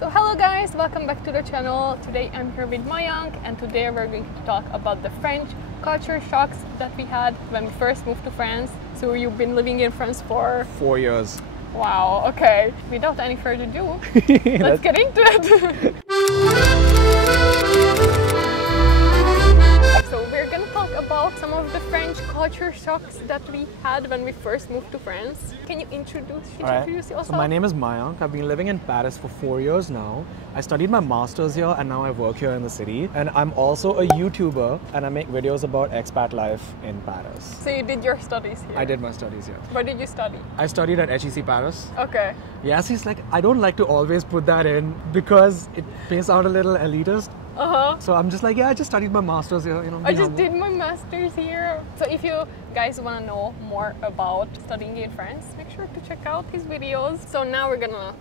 So hello guys, welcome back to the channel. Today I'm here with Mayank and today we're going to talk about the French culture shocks that we had when we first moved to France. So you've been living in France for 4 years. Wow, okay. Without any further ado, let's get into it. So we're gonna talk about some of the French culture shocks that we had when we first moved to France. Can you introduce yourself? So my name is Mayank. I've been living in Paris for 4 years now. I studied my master's here and now I work here in the city. And I'm also a YouTuber and I make videos about expat life in Paris. So you did your studies here? I did my studies here. Where did you study? I studied at HEC Paris. Okay. Yeah, see, it's like, I don't like to always put that in because it pays out a little elitist. So I'm just like, yeah, I just studied my master's here, you know. I just did my master's here. So if you guys want to know more about studying in France, make sure to check out his videos. So now we're gonna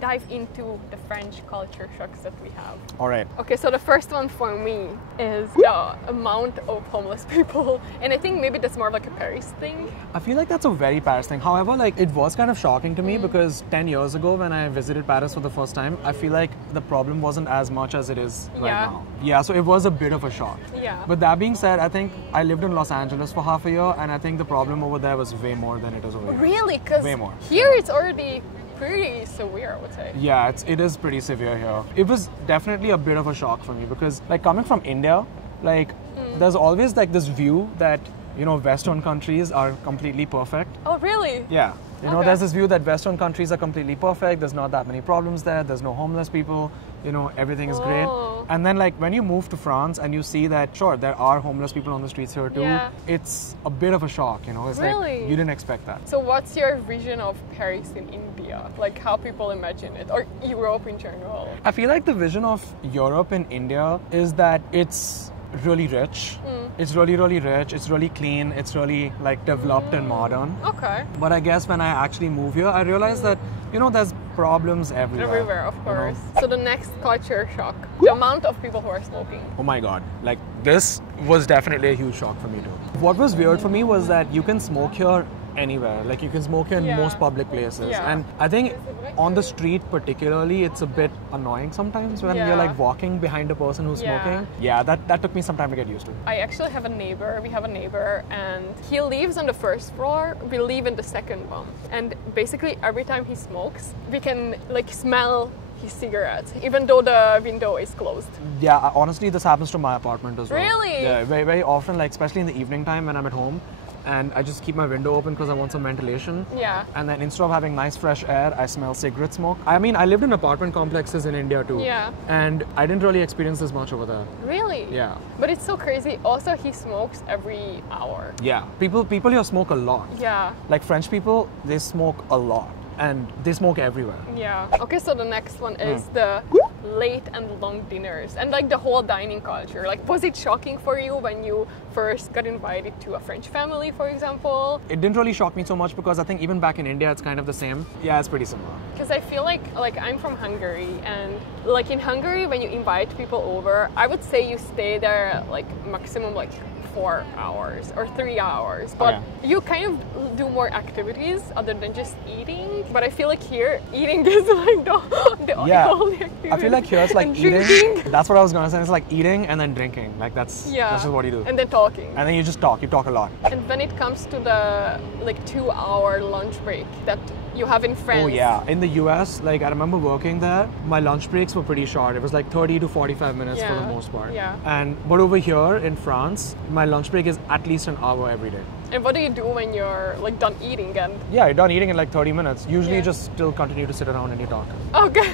dive into the French culture shocks that we have. All right. Okay, so the first one for me is the amount of homeless people. And I think maybe that's more like a Paris thing. I feel like that's a very Paris thing. However, like it was kind of shocking to me because 10 years ago when I visited Paris for the first time, I feel like the problem wasn't as much as it is right now. Yeah, so it was a bit of a shock. Yeah. But that being said, I think I lived in Los Angeles for half a year and I think the problem over there was way more than it is over here. Really? Because here it's already pretty severe, I would say. Yeah, it is pretty severe here. It was definitely a bit of a shock for me because like coming from India, like there's always like this view that, you know, Western countries are completely perfect. Oh, really? Yeah. You know, there's this view that Western countries are completely perfect. There's not that many problems there. There's no homeless people. You know, everything is great. And then like when you move to France and you see that, sure, there are homeless people on the streets here too. It's a bit of a shock, you know. It's like, you didn't expect that. So what's your vision of Paris in India? Like how people imagine it, or Europe in general? I feel like the vision of Europe in India is that it's really rich. It's really rich. It's really clean. It's really like developed and modern. Okay. But I guess when I actually moved here, I realized that, you know, there's problems everywhere. Everywhere, of course. You know? So the next culture shock, the amount of people who are smoking. Oh my God. Like this was definitely a huge shock for me too. What was weird for me was that you can smoke here anywhere. Like you can smoke in most public places. And I think on the street particularly, it's a bit annoying sometimes when you're like walking behind a person who's smoking. Yeah, that took me some time to get used to. I actually have a neighbor. We have a neighbor and he lives on the first floor. We live in the second one. And basically every time he smokes, we can like smell his cigarettes, even though the window is closed. Yeah, honestly, this happens to my apartment as well. Really? Yeah, very often, like especially in the evening time when I'm at home. And I just keep my window open because I want some ventilation. Yeah. And then instead of having nice fresh air, I smell cigarette smoke. I mean, I lived in apartment complexes in India too. Yeah. And I didn't really experience this much over there. Really? Yeah. But it's so crazy. Also, he smokes every hour. Yeah. People here smoke a lot. Yeah. Like French people, they smoke a lot. And they smoke everywhere. Yeah. Okay, so the next one is the late and long dinners and like the whole dining culture. Like, was it shocking for you when you first got invited to a French family, for example? It didn't really shock me so much because I think even back in India, it's kind of the same. Yeah, it's pretty similar. Because I feel like I'm from Hungary and like in Hungary, when you invite people over, I would say you stay there like maximum like 4 hours or 3 hours, but you kind of do more activities other than just eating. But I feel like here, eating is like the only activity. I feel like here it's like eating. That's what I was gonna say. It's like eating and then drinking. Like that's just what you do. And then talking. And then you just talk. You talk a lot. And when it comes to the like 2-hour lunch break that you have in France. Oh yeah, in the US, like I remember working there, my lunch breaks were pretty short. It was like 30 to 45 minutes for the most part. Yeah. But over here in France, my lunch break is at least an hour every day. And what do you do when you're like done eating? And yeah, you're done eating in like 30 minutes. Usually you just still continue to sit around and you talk. Okay.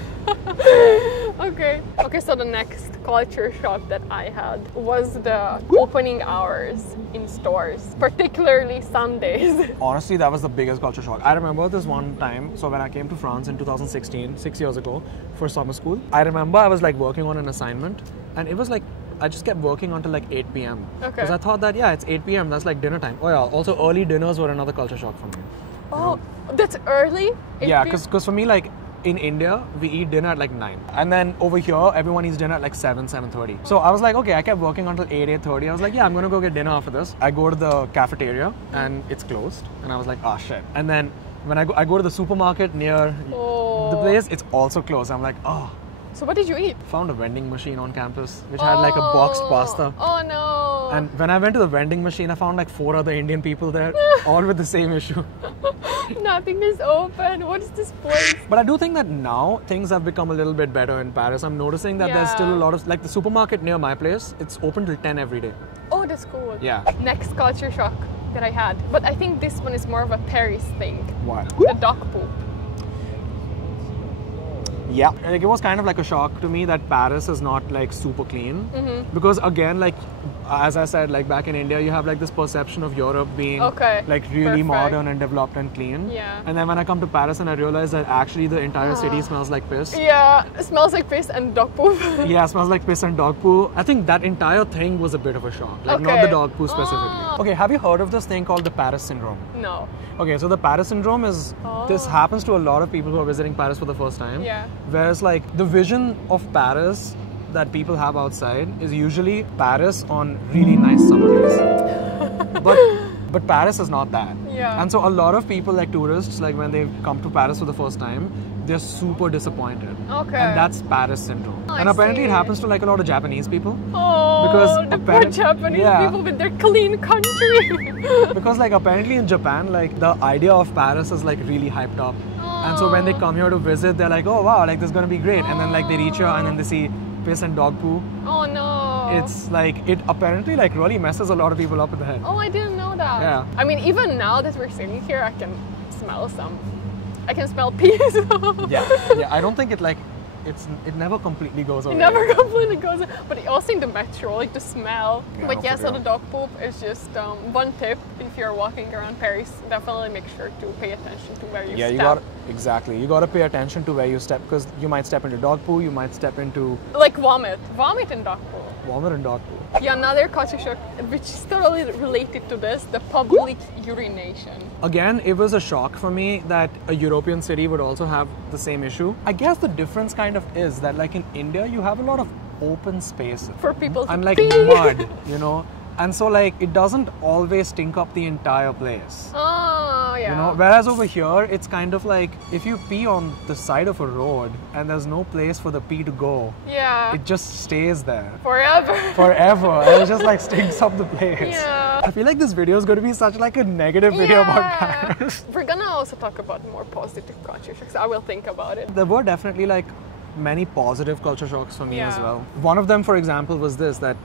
Okay, so the next culture shock that I had was the opening hours in stores, particularly Sundays. Honestly, that was the biggest culture shock. I remember this one time, so when I came to France in 2016, 6 years ago, for summer school, I remember I was like working on an assignment and it was like, I just kept working until like 8 p.m. Because I thought that, yeah, it's 8 p.m, that's like dinner time. Oh yeah, also early dinners were another culture shock for me. Oh, that's early? Yeah, because for me, like, in India, we eat dinner at like 9. And then over here, everyone eats dinner at like 7, 7:30. So I was like, okay, I kept working until 8, 8:30. I was like, yeah, I'm going to go get dinner after this. I go to the cafeteria and it's closed. And I was like, oh shit. And then when I go to the supermarket near place, it's also closed. I'm like, oh. So what did you eat? Found a vending machine on campus which had like a boxed pasta. Oh no! And when I went to the vending machine, I found like 4 other Indian people there, all with the same issue. Nothing is open. What is this place? But I do think that now things have become a little bit better in Paris. I'm noticing that there's still a lot of, like the supermarket near my place, it's open till 10 every day. Oh, that's cool. Yeah. Next culture shock that I had. But I think this one is more of a Paris thing. What? The dog poop. Yeah, like it was kind of like a shock to me that Paris is not like super clean, because again, like as I said, like back in India, you have like this perception of Europe being like really modern and developed and clean. Yeah. And then when I come to Paris and I realize that actually the entire city smells like piss. Yeah, it smells like piss and dog poop. Yeah, it smells like piss and dog poo. I think that entire thing was a bit of a shock, like not the dog poo specifically. Okay, have you heard of this thing called the Paris syndrome? No. Okay, so the Paris syndrome is, this happens to a lot of people who are visiting Paris for the first time. Yeah. Whereas like the vision of Paris that people have outside is usually Paris on really nice summer days. But Paris is not that. Yeah. And so a lot of people, like tourists, like when they come to Paris for the first time, they're super disappointed. Okay. And that's Paris syndrome. And apparently it happens to like a lot of Japanese people. Oh, because the poor Japanese people with their clean country. Because like apparently in Japan, like the idea of Paris is like really hyped up. And so when they come here to visit, they're like, oh wow, like this is gonna be great. And then like they reach here and then they see piss and dog poo. Oh no. It's like, it apparently like really messes a lot of people up in the head. Oh, I didn't know that. Yeah. I mean, even now that we're sitting here, I can smell some. I can smell peas. Yeah. I don't think it like, it never completely goes away. It never completely goes away. But also in the metro, like the smell. Yeah, but yeah, so the dog poop is just one tip. If you're walking around Paris, definitely make sure to pay attention to where you step. Yeah, you gotta pay attention to where you step, because you might step into dog poo, you might step into... Like vomit and dog poo. Vomit and dog poo. Yeah, another culture shock, which is totally related to this, the public urination. Again, it was a shock for me that a European city would also have the same issue. I guess the difference kind of is that like in India, you have a lot of open space. For people to unlike pee. mud, you know? And so like, it doesn't always stink up the entire place. Oh, yeah. You know, whereas over here, it's kind of like, if you pee on the side of a road and there's no place for the pee to go, yeah, it just stays there. Forever. And it just like stinks up the place. Yeah. I feel like this video is going to be such like a negative video about Paris. We're gonna also talk about more positive culture shocks. I will think about it. There were definitely like many positive culture shocks for me as well. One of them, for example, was this, that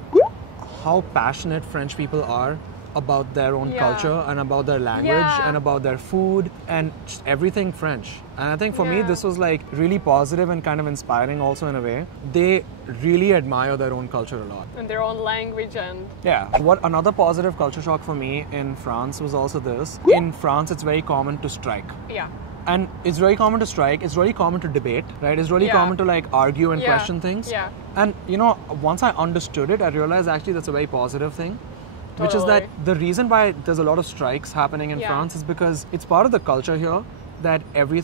how passionate French people are about their own culture and about their language and about their food and just everything French. And I think for me, this was like really positive and kind of inspiring also in a way. They really admire their own culture a lot. And their own language and... Yeah. What another positive culture shock for me in France was also this. In France, it's very common to strike. Yeah. And it's very common to strike, it's really common to debate, right? It's really common to like argue and question things. Yeah. And you know, once I understood it, I realized actually that's a very positive thing. Which is that the reason why there's a lot of strikes happening in France is because it's part of the culture here that every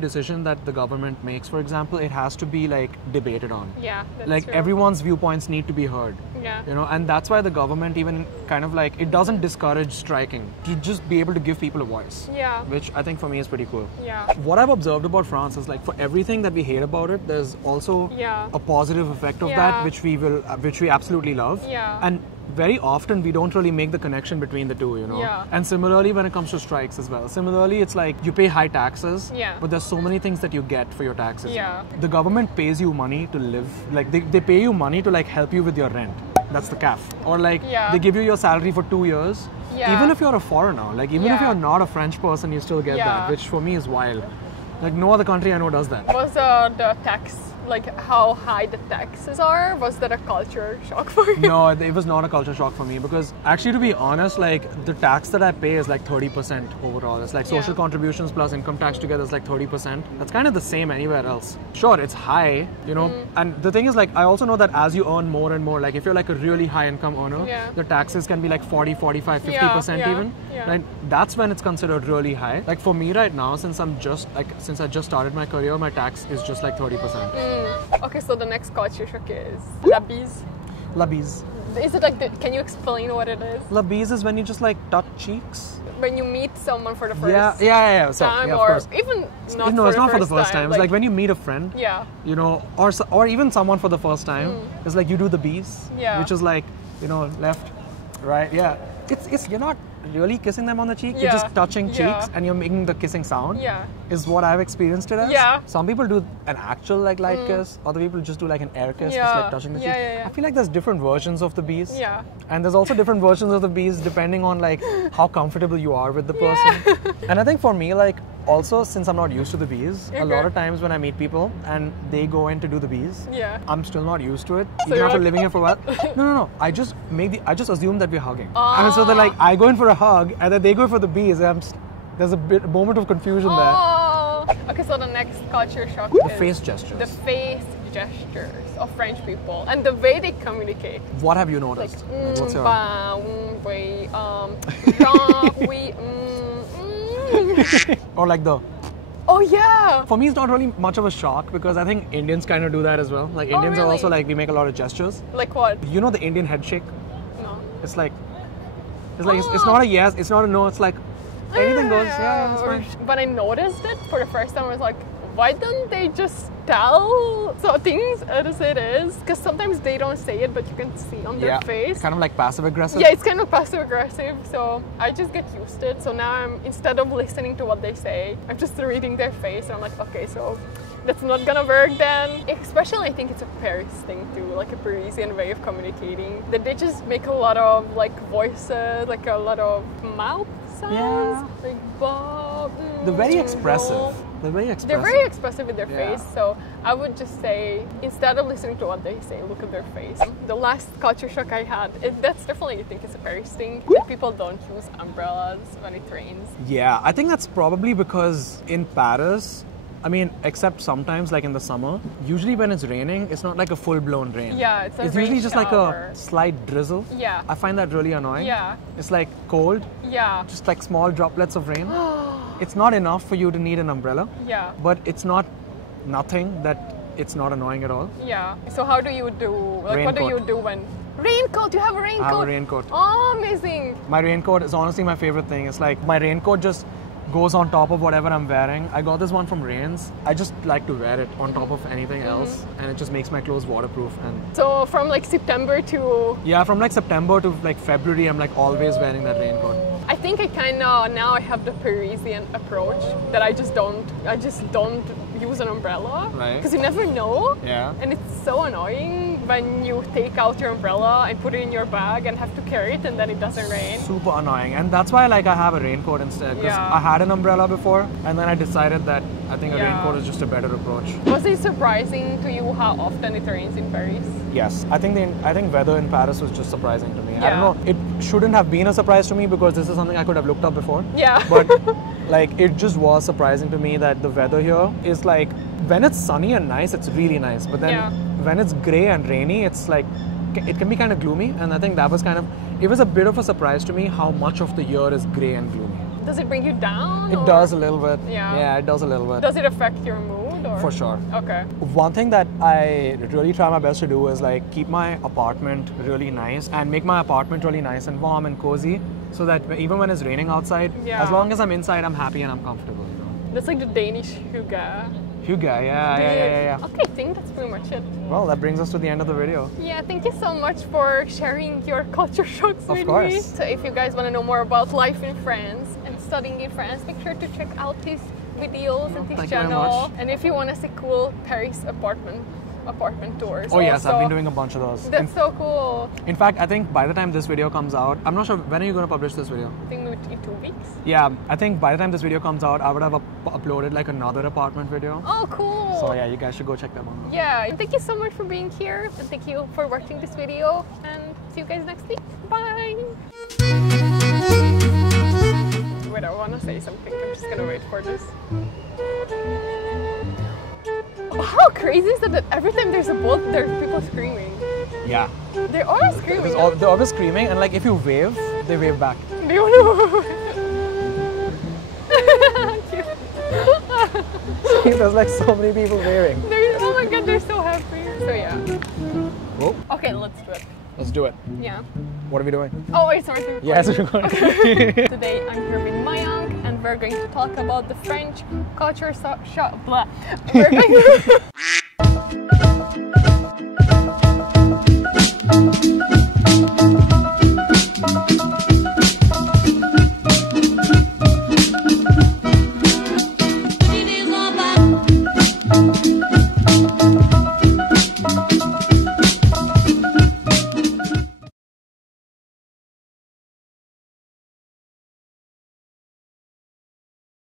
decision that the government makes, for example, it has to be like debated on. Yeah, that's like true. Everyone's viewpoints need to be heard. Yeah. You know, and that's why the government even kind of like, it doesn't discourage striking, to just be able to give people a voice. Yeah. Which I think for me is pretty cool. Yeah. What I've observed about France is like, for everything that we hate about it, there's also a positive effect of that, which we absolutely love. Yeah. And very often we don't really make the connection between the two, you know. Yeah. And similarly when it comes to strikes as well. Similarly, it's like you pay high taxes, Yeah. but there's so many things that you get for your taxes. Yeah. The government pays you money to live, like they pay you money to like help you with your rent. That's the CAF. Or like they give you your salary for 2 years. Yeah. Even if you're a foreigner, like even if you're not a French person, you still get that, which for me is wild. Like no other country I know does that. Was the tax, like how high the taxes are, was that a culture shock for you? No, it was not a culture shock for me, because actually, to be honest, like the tax that I pay is like 30% overall. It's like social contributions plus income tax together is like 30%. That's kind of the same anywhere else. Sure, it's high, you know, and the thing is like, I also know that as you earn more and more, like if you're like a really high income earner, the taxes can be like 40, 45, 50% even, right? That's when it's considered really high. Like for me right now, since I just started my career, my tax is just like 30%. Okay, so the next culture shock is la Bise. La Bise. Is it like, can you explain what it is? La Bise is when you just like touch cheeks. When you meet someone for the first So, time, yeah, of or course. even not no, for it's the not for the first first time. It's like when you meet a friend, you know, or even someone for the first time. It's like you do the Bise, which is like, you know, left, right, It's you're not really kissing them on the cheek. You're just touching cheeks and you're making the kissing sound. Is what I've experienced it as. Some people do an actual like light kiss. Other people just do like an air kiss, just like touching the cheek. I feel like there's different versions of the Bise. And there's also different versions of the Bise depending on like how comfortable you are with the person. And I think for me, like, also, since I'm not used to the Bise, a lot of times when I meet people and they go in to do the Bise, I'm still not used to it. So even after living here for a while. No. I just assume that we're hugging. And so that like I go in for a hug and then they go for the Bise. There's a moment of confusion there. Okay, so the next culture shock is the face gestures. The face gestures of French people and the way they communicate. What have you noticed? Like, what's your... Or like the... Oh yeah! For me, it's not really much of a shock because I think Indians kind of do that as well. Like Indians are also like, we make a lot of gestures. Like what? You know the Indian head shake? No. It's like it's not a yes, it's not a no, it's like anything goes, yeah, it's fine. But I noticed it for the first time. I was like, why don't they just tell things as it is? Because sometimes they don't say it, but you can see on their face. Kind of like passive aggressive. Yeah, it's kind of passive aggressive. So I just get used to it. So now instead of listening to what they say, I'm just reading their face. And I'm like, okay, so that's not gonna work then. Especially, I think it's a Paris thing too, like a Parisian way of communicating. That they just make a lot of like voices, like a lot of mouth sounds, like they're very expressive. They're very expressive with their face, so I would just say, instead of listening to what they say, look at their face. The last culture shock I had, that's definitely, I think it's a Paris thing, that people don't use umbrellas when it rains. Yeah, I think that's probably because in Paris, I mean, except sometimes like in the summer, usually when it's raining, it's not like a full-blown rain. Yeah, it's usually just like a slight drizzle. Yeah. I find that really annoying. Yeah. It's like cold. Yeah. Just like small droplets of rain. It's not enough for you to need an umbrella. Yeah. But it's not nothing that it's not annoying at all. Yeah. So how do you do, like raincoat. What do you do when... Raincoat! You have a raincoat? I have a raincoat. Oh, amazing. My raincoat is honestly my favorite thing. It's like my raincoat just goes on top of whatever I'm wearing. I got this one from Rains. I just like to wear it on top of anything else, and it just makes my clothes waterproof. And so from like September to... Yeah, from like September to like February, I'm like always wearing that raincoat. I think I kind of, now I have the Parisian approach that I just don't use an umbrella. Right. Because you never know. Yeah. And it's so annoying when you take out your umbrella and put it in your bag and have to carry it and then it doesn't rain. Super annoying. And that's why like I have a raincoat instead. Because I had an umbrella before and then I decided that I think a raincoat is just a better approach. Was it surprising to you how often it rains in Paris? Yes. I think weather in Paris was just surprising to me. I don't know. It shouldn't have been a surprise to me because this is something I could have looked up before. Yeah. But like it just was surprising to me that the weather here is like, when it's sunny and nice, it's really nice. But then when it's grey and rainy, it's like, it can be kind of gloomy. And I think that was it was a bit of a surprise to me how much of the year is grey and gloomy. Does it bring you down? It does a little bit. Yeah. Yeah, it does a little bit. Does it affect your mood? Or? For sure. Okay. One thing that I really try my best to do is like keep my apartment really nice and make my apartment really nice and warm and cozy so that even when it's raining outside, as long as I'm inside, I'm happy and I'm comfortable. You know? That's like the Danish hygge. Hygge, yeah. Okay, I think that's pretty much it. Well, that brings us to the end of the video. Yeah, thank you so much for sharing your culture shocks with me. So if you guys want to know more about life in France and studying in France, make sure to check out his videos and his channel. And if you want to see cool Paris apartment tours. Oh yes, I've been doing a bunch of those. That's so cool. In fact, I think by the time this video comes out, I'm not sure, when are you going to publish this video? I think in 2 weeks. Yeah, I think by the time this video comes out, I would have uploaded like another apartment video. Oh, cool. So yeah, you guys should go check that one out. Yeah, and thank you so much for being here. And thank you for watching this video. And see you guys next week. Bye. Wait, I want to say something. I'm just going to wait for this. How crazy is that every time there's a boat, there's people screaming? Yeah. They're always screaming. They're always screaming, and like if you wave, they wave back. Do you know? There's like so many people waving. Oh my god, they're so happy. So yeah. Whoa. Okay, let's do it. Let's do it. Yeah. What are we doing? Oh, wait, sorry. Yes, we're going. Today I'm here with Mayank and we're going to talk about the French culture shock. Blah. We're going to